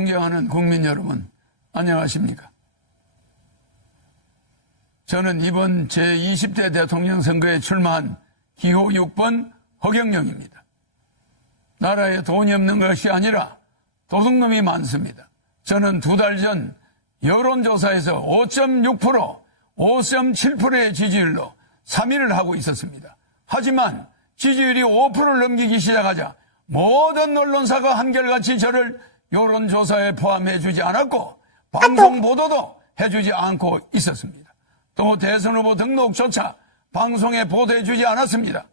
존경하는 국민 여러분, 안녕하십니까? 저는 이번 제20대 대통령 선거에 출마한 기호 6번 허경영입니다. 나라에 돈이 없는 것이 아니라 도둑놈이 많습니다. 저는 2달 전 여론조사에서 5.6%, 5.7%의 지지율로 3위를 하고 있었습니다. 하지만 지지율이 5%를 넘기기 시작하자 모든 언론사가 한결같이 저를 여론조사에 포함해주지 않았고 방송 보도도 해주지 않고 있었습니다. 또 대선 후보 등록조차 방송에 보도해주지 않았습니다.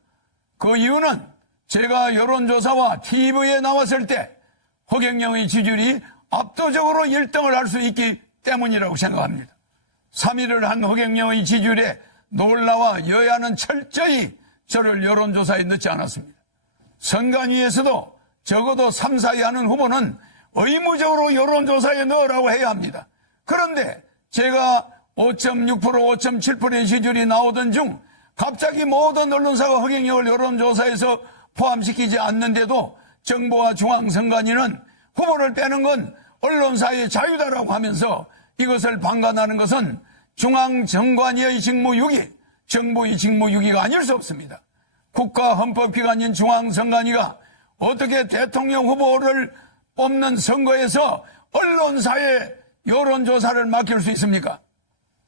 그 이유는 제가 여론조사와 TV에 나왔을 때 허경영의 지지율이 압도적으로 1등을 할 수 있기 때문이라고 생각합니다. 3위를 한 허경영의 지지율에 놀라와 여야는 철저히 저를 여론조사에 넣지 않았습니다. 선관위에서도 적어도 3, 4위 하는 후보는 의무적으로 여론조사에 넣으라고 해야 합니다. 그런데 제가 5.6%, 5.7%의 지지율이 나오던 중 갑자기 모든 언론사가 허경영을 여론조사에서 포함시키지 않는데도 정부와 중앙선관위는 후보를 빼는 건 언론사의 자유다라고 하면서 이것을 방관하는 것은 중앙선관위의 직무유기, 정부의 직무유기가 아닐 수 없습니다. 국가헌법기관인 중앙선관위가 어떻게 대통령 후보를 뽑는 선거에서 언론사에 여론조사를 맡길 수 있습니까?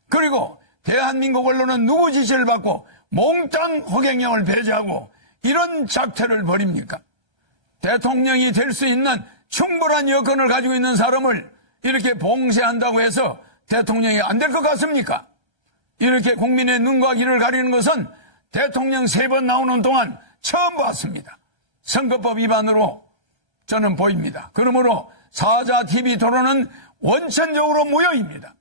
그리고 대한민국 언론은 누구 지시를 받고 몽땅 허경영을 배제하고 이런 작태를 벌입니까? 대통령이 될 수 있는 충분한 여건을 가지고 있는 사람을 이렇게 봉쇄한다고 해서 대통령이 안 될 것 같습니까? 이렇게 국민의 눈과 귀를 가리는 것은 대통령 3번 나오는 동안 처음 봤습니다. 선거법 위반으로 저는 보입니다. 그러므로 사자 TV 토론은 원천적으로 무효입니다.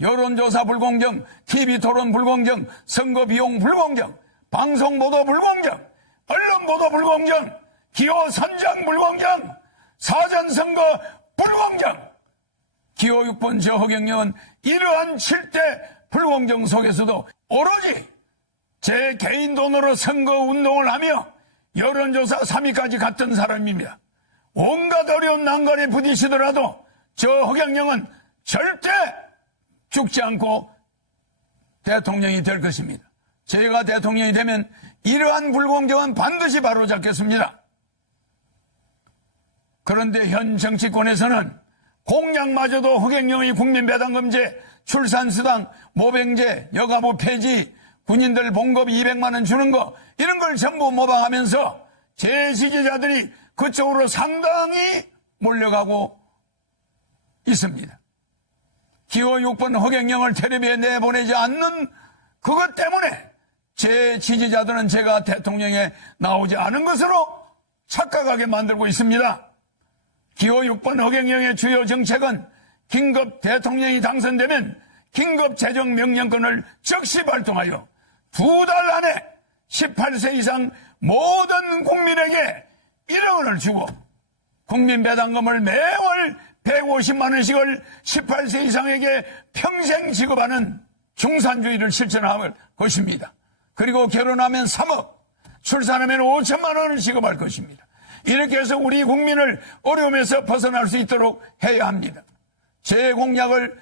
여론조사 불공정, TV 토론 불공정, 선거 비용 불공정, 방송 보도 불공정, 언론 보도 불공정, 기호 선정 불공정, 사전선거 불공정. 기호 6번 저 허경영은 이러한 7대 불공정 속에서도 오로지 제 개인 돈으로 선거운동을 하며 여론조사 3위까지 갔던 사람입니다. 온갖 어려운 난관에 부딪히더라도 저 허경영은 절대 죽지 않고 대통령이 될 것입니다. 제가 대통령이 되면 이러한 불공정은 반드시 바로잡겠습니다. 그런데 현 정치권에서는 공약마저도 허경영의 국민배당금제, 출산수당, 모병제, 여가부 폐지, 군인들 봉급 200만 원 주는 거 이런 걸 전부 모방하면서 제 지지자들이 그쪽으로 상당히 몰려가고 있습니다. 기호 6번 허경영을 텔레비에 내보내지 않는 그것 때문에 제 지지자들은 제가 대통령에 나오지 않은 것으로 착각하게 만들고 있습니다. 기호 6번 허경영의 주요 정책은 긴급 대통령이 당선되면 긴급 재정명령권을 즉시 발동하여 2달 안에 18세 이상 모든 국민에게 1억 원을 주고 국민배당금을 매월 150만 원씩을 18세 이상에게 평생 지급하는 중산주의를 실천할 것입니다. 그리고 결혼하면 3억, 출산하면 5천만 원을 지급할 것입니다. 이렇게 해서 우리 국민을 어려움에서 벗어날 수 있도록 해야 합니다. 제 공약을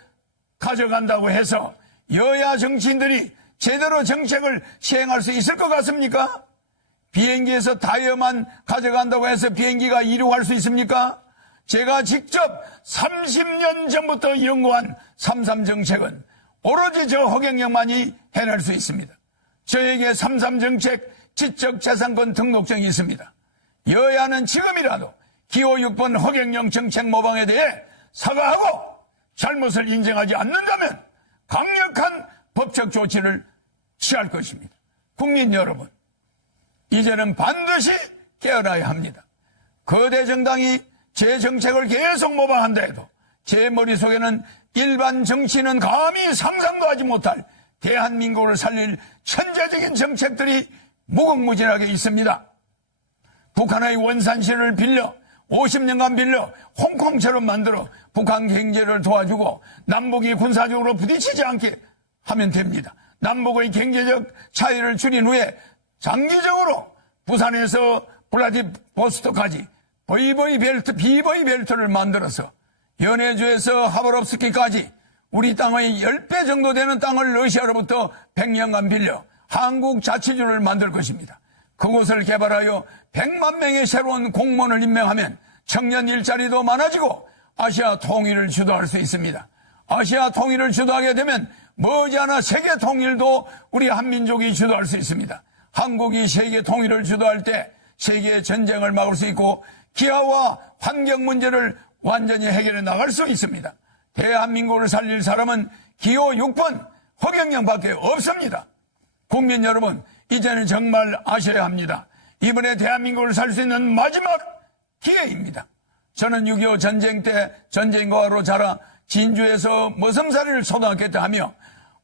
가져간다고 해서 여야 정치인들이 제대로 정책을 시행할 수 있을 것 같습니까? 비행기에서 타이어만 가져간다고 해서 비행기가 이륙할 수 있습니까? 제가 직접 30년 전부터 연구한 3.3 정책은 오로지 저 허경영만이 해낼 수 있습니다. 저에게 3.3 정책 지적재산권 등록증이 있습니다. 여야는 지금이라도 기호 6번 허경영 정책 모방에 대해 사과하고 잘못을 인정하지 않는다면 강력한 법적 조치를 취할 것입니다. 국민 여러분, 이제는 반드시 깨어나야 합니다. 거대 정당이 제 정책을 계속 모방한다 해도 제 머릿속에는 일반 정치인은 감히 상상도 하지 못할 대한민국을 살릴 천재적인 정책들이 무궁무진하게 있습니다. 북한의 원산시를 빌려 50년간 빌려 홍콩처럼 만들어 북한 경제를 도와주고 남북이 군사적으로 부딪히지 않게 하면 됩니다. 남북의 경제적 차이를 줄인 후에 장기적으로 부산에서 블라디보스토크까지 비보이 벨트를 만들어서 연해주에서 하바롭스키까지 우리 땅의 10배 정도 되는 땅을 러시아로부터 100년간 빌려 한국 자치주를 만들 것입니다. 그곳을 개발하여 100만 명의 새로운 공무원을 임명하면 청년 일자리도 많아지고 아시아 통일을 주도할 수 있습니다. 아시아 통일을 주도하게 되면 머지않아 세계 통일도 우리 한민족이 주도할 수 있습니다. 한국이 세계 통일을 주도할 때 세계 전쟁을 막을 수 있고 기아와 환경 문제를 완전히 해결해 나갈 수 있습니다. 대한민국을 살릴 사람은 기호 6번 허경영밖에 없습니다. 국민 여러분, 이제는 정말 아셔야 합니다. 이번에 대한민국을 살 수 있는 마지막 기회입니다. 저는 6.25 전쟁 때 전쟁과로 자라 진주에서 머슴살이를 초등학교 때 하며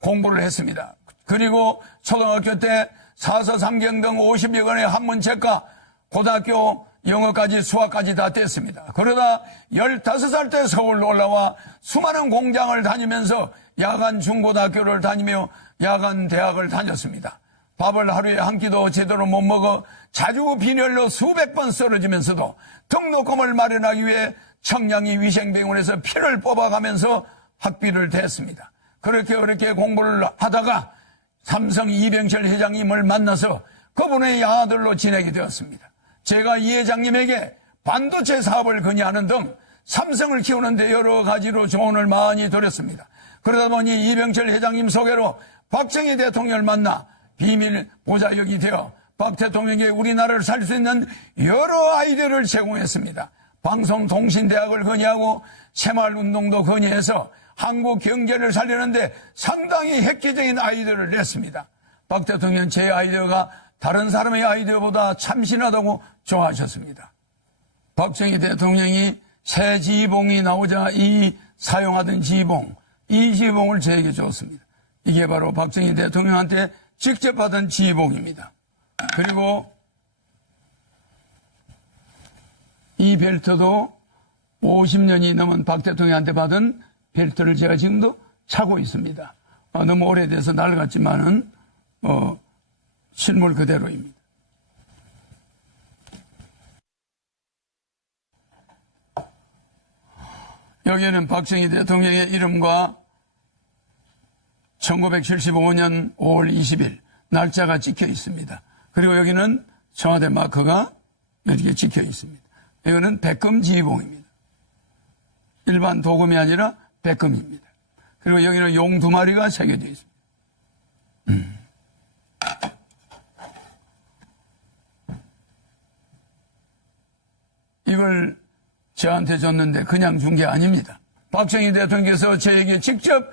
공부를 했습니다. 그리고 초등학교 때 사서 삼경 등 50여 권의 한문책과 고등학교 영어까지 수학까지 다 뗐습니다. 그러다 15살 때 서울로 올라와 수많은 공장을 다니면서 야간 중고등학교를 다니며 야간 대학을 다녔습니다. 밥을 하루에 한 끼도 제대로 못 먹어 자주 빈혈로 수백 번 쓰러지면서도 등록금을 마련하기 위해 청량리 위생병원에서 피를 뽑아가면서 학비를 댔습니다. 그렇게 공부를 하다가 삼성 이병철 회장님을 만나서 그분의 아들로 지내게 되었습니다. 제가 이 회장님에게 반도체 사업을 건의하는 등 삼성을 키우는데 여러 가지로 조언을 많이 드렸습니다. 그러다 보니 이병철 회장님 소개로 박정희 대통령을 만나 비밀 보좌역이 되어 박 대통령에게 우리나라를 살 수 있는 여러 아이디어를 제공했습니다. 방송통신대학을 건의하고 새마을운동도 건의해서 한국 경제를 살리는데 상당히 획기적인 아이디어를 냈습니다. 박 대통령은 제 아이디어가 다른 사람의 아이디어보다 참신하다고 좋아하셨습니다. 박정희 대통령이 새 지휘봉이 나오자 사용하던 지휘봉, 이 지휘봉을 저에게 줬습니다. 이게 바로 박정희 대통령한테 직접 받은 지휘봉입니다. 그리고 이 벨트도 50년이 넘은 박 대통령한테 받은 벨트를 제가 지금도 차고 있습니다. 너무 오래돼서 낡았지만은 실물 그대로입니다. 여기에는 박정희 대통령의 이름과 1975년 5월 20일 날짜가 찍혀 있습니다. 그리고 여기는 청와대 마크가 이렇게 찍혀 있습니다. 이거는 백금 지휘봉입니다. 일반 도금이 아니라 백금입니다. 그리고 여기는 용 2마리가 새겨져 있습니다. 이걸 저한테 줬는데 그냥 준 게 아닙니다. 박정희 대통령께서 저에게 직접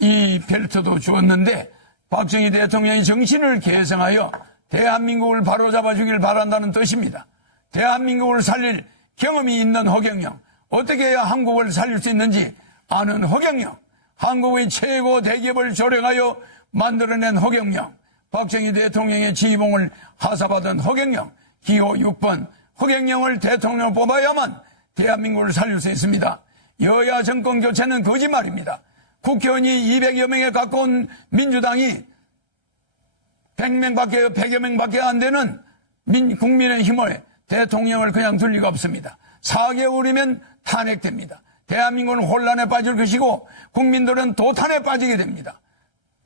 이 벨트도 주었는데 박정희 대통령이 정신을 계승하여 대한민국을 바로잡아 주길 바란다는 뜻입니다. 대한민국을 살릴 경험이 있는 허경영, 어떻게 해야 한국을 살릴 수 있는지 아는 허경영, 한국의 최고 대기업을 조력하여 만들어낸 허경영, 박정희 대통령의 지휘봉을 하사받은 허경영, 기호 6번 허경영을 대통령을 뽑아야만 대한민국을 살릴 수 있습니다. 여야 정권 교체는 거짓말입니다. 국회의원이 200여 명에 가까운 민주당이 100여 명밖에 안 되는 국민의힘을 대통령을 그냥 둘 리가 없습니다. 4개월이면 탄핵됩니다. 대한민국은 혼란에 빠질 것이고 국민들은 도탄에 빠지게 됩니다.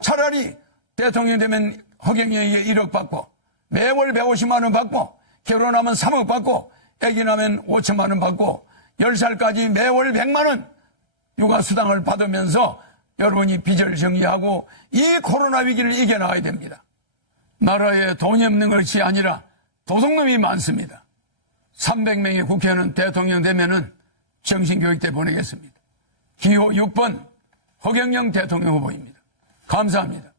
차라리 대통령 되면 허경영에게 1억 받고 매월 150만 원 받고 결혼하면 3억 받고 아기 나면 5천만 원 받고 10살까지 매월 100만 원 육아수당을 받으면서 여러분이 빚을 정리하고 이 코로나 위기를 이겨나가야 됩니다. 나라에 돈이 없는 것이 아니라 도둑놈이 많습니다. 300명의 국회의원은 대통령 되면은 정신교육대 보내겠습니다. 기호 6번 허경영 대통령 후보입니다. 감사합니다.